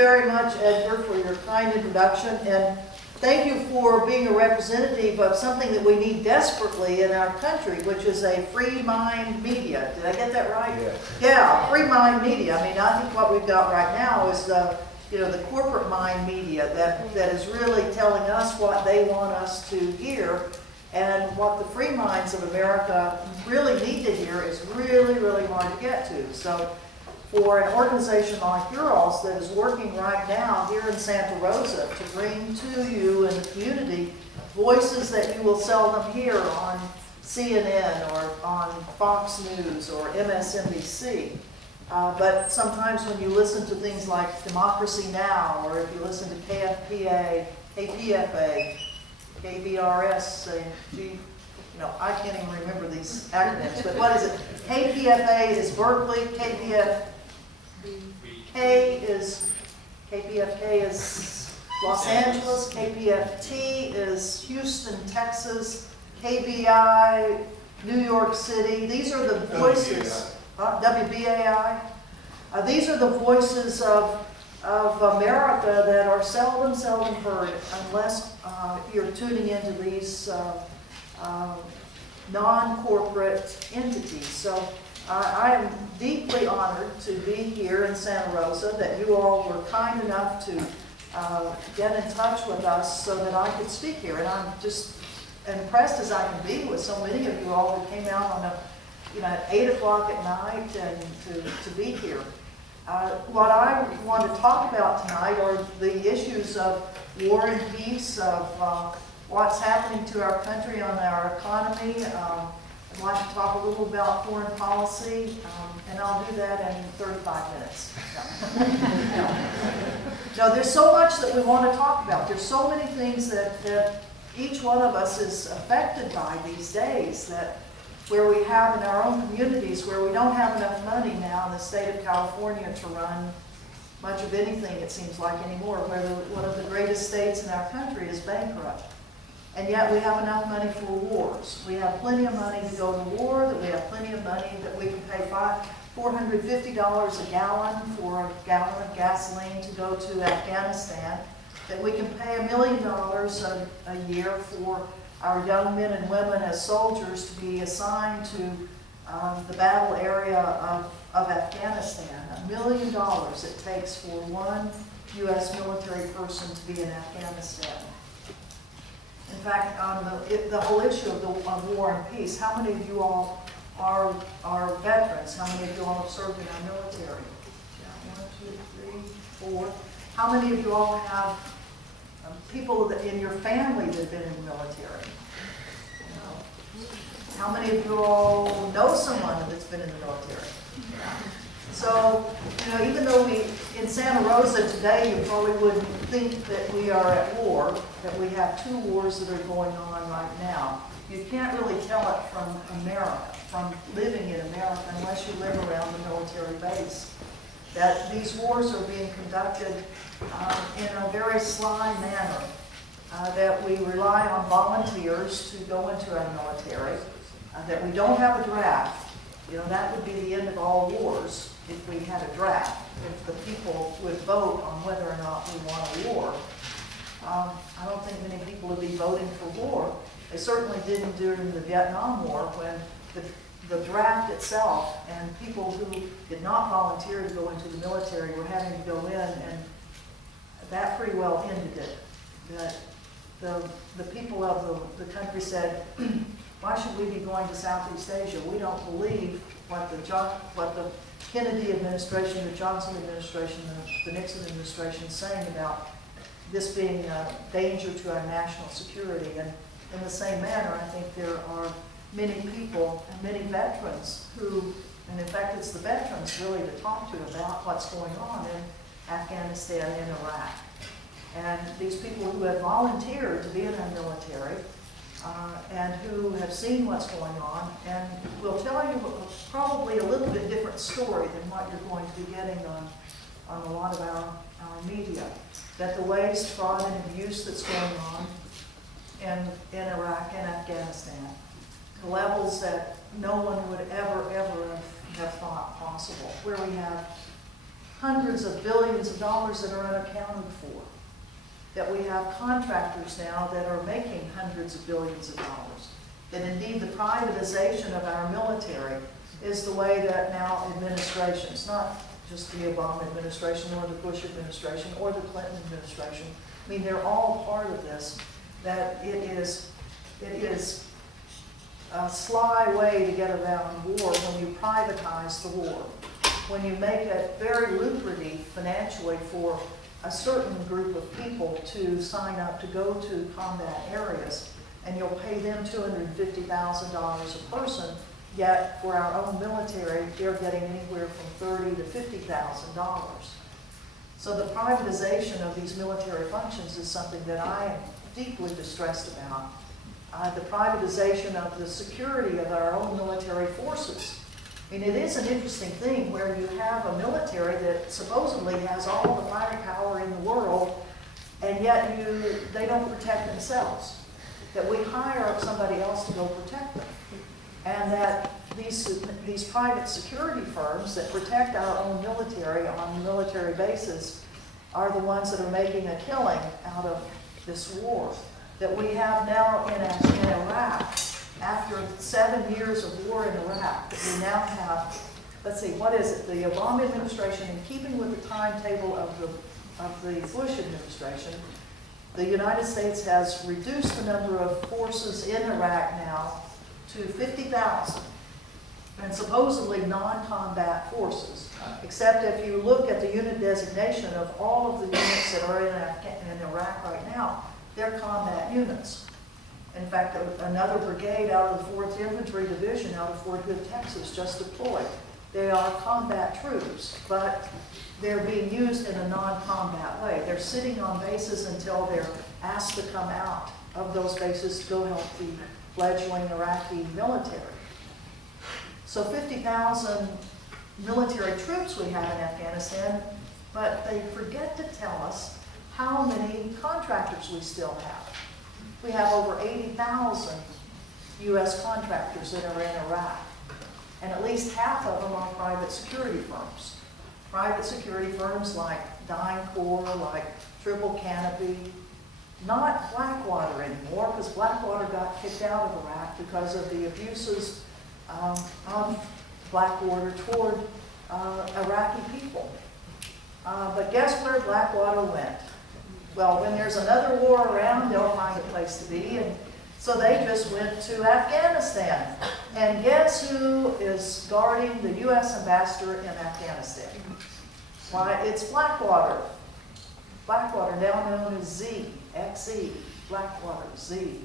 very much, Edgar, for your kind introduction, and thank you for being a representative of something that we need desperately in our country, which is a free mind media. Did I get that right? Yes. Yeah, free mind media. I mean, I think what we've got right now is the corporate mind media that is really telling us what they want us to hear, and what the free minds of America really need to hear is really, really hard to get to. So for an organization like yours that is working right now here in Santa Rosa to bring to you in the community voices that you will seldom hear on CNN or on Fox News or MSNBC. But sometimes when you listen to things like Democracy Now! Or if you listen to KFPA, KPFA, KBRS, I can't even remember these acronyms, but what is it? KPFA is Berkeley, KPFK is Los Angeles, KPFT is Houston, Texas, KBI, New York City. These are the voices, WBAI. These are the voices of America that are seldom heard unless you're tuning into these non-corporate entities. So I am deeply honored to be here in Santa Rosa, that you all were kind enough to get in touch with us so that I could speak here. And I'm just impressed as I can be with so many of you all who came out on at 8 o'clock at night and to be here. What I want to talk about tonight are the issues of war and peace, of what's happening to our country on our economy. I'd like to talk a little about foreign policy, and I'll do that in 35 minutes. No, there's so much that we want to talk about. There's so many things that each one of us is affected by these days, where we have in our own communities, where we don't have enough money now in the state of California to run much of anything, it seems like, anymore, where one of the greatest states in our country is bankrupt. And yet we have enough money for wars. We have plenty of money to go to war, that we have plenty of money that we can pay $450 a gallon for a gallon of gasoline to go to Afghanistan, that we can pay $1 million a year for our young men and women as soldiers to be assigned to the battle area of Afghanistan. $1 million it takes for one U.S. military person to be in Afghanistan. In fact, on the whole issue of war and peace, how many of you all are veterans? How many of you all have served in our military? 1, 2, 3, 4. How many of you all have people in your family that have been in the military? How many of you all know someone that's been in the military? So, even though in Santa Rosa today, you probably wouldn't think that we are at war, that we have 2 wars that are going on right now. You can't really tell it from America, from living in America, unless you live around the military base. That these wars are being conducted in a very sly manner, that we rely on volunteers to go into our military, that we don't have a draft. That would be the end of all wars if we had a draft, if the people would vote on whether or not we want a war. I don't think many people would be voting for war. They certainly didn't during the Vietnam War, when the draft itself and people who did not volunteer to go into the military were having to go in, and that pretty well ended it. That the people of the country said, why should we be going to Southeast Asia? We don't believe what the Kennedy administration, the Johnson administration, the Nixon administration is saying about this being a danger to our national security. And in the same manner, I think there are many people and many veterans who, and in fact it's the veterans really to talk to about what's going on in Afghanistan and Iraq. And these people who have volunteered to be in our military, and who have seen what's going on, and will tell you probably a little bit different story than what you're going to be getting on a lot of our media. That the waste, fraud, and abuse that's going on in Iraq and Afghanistan, to levels that no one would ever have thought possible, where we have hundreds of billions of dollars that are unaccounted for. That we have contractors now that are making hundreds of billions of dollars. That indeed the privatization of our military is the way that now administrations, not just the Obama administration or the Bush administration or the Clinton administration, I mean, they're all part of this, that it is a sly way to get around war when you privatize the war, when you make it very lucrative financially for a certain group of people to sign up to go to combat areas, and you'll pay them $250,000 a person, yet for our own military, they're getting anywhere from $30,000 to $50,000. So the privatization of these military functions is something that I am deeply distressed about. The privatization of the security of our own military forces. I mean, it is an interesting thing where you have a military that supposedly has all the firepower in the world, and yet they don't protect themselves. That we hire somebody else to go protect them. And that these private security firms that protect our own military on military bases are the ones that are making a killing out of this war. That we have now in Iraq, after 7 years of war in Iraq, that we now have, let's see, what is it? The Obama administration, in keeping with the timetable of the Bush administration, the United States has reduced the number of forces in Iraq now to 50,000, and supposedly non-combat forces, except if you look at the unit designation of all of the units that are in Iraq right now, they're combat units. In fact, another brigade out of the 4th Infantry Division out of Fort Hood, Texas, just deployed. They are combat troops, but they're being used in a non-combat way. They're sitting on bases until they're asked to come out of those bases to go help the fledgling Iraqi military. So 50,000 military troops we have in Afghanistan, but they forget to tell us how many contractors we still have. We have over 80,000 U.S. contractors that are in Iraq, and at least half of them are private security firms. Private security firms like DynCorp, like Triple Canopy, not Blackwater anymore, because Blackwater got kicked out of Iraq because of the abuses of Blackwater toward Iraqi people. But guess where Blackwater went? Well, when there's another war around, they'll find a place to be, and so they just went to Afghanistan. And guess who is guarding the U.S. ambassador in Afghanistan? Why, it's Blackwater. Blackwater, now known as Z, XE, Blackwater, Z.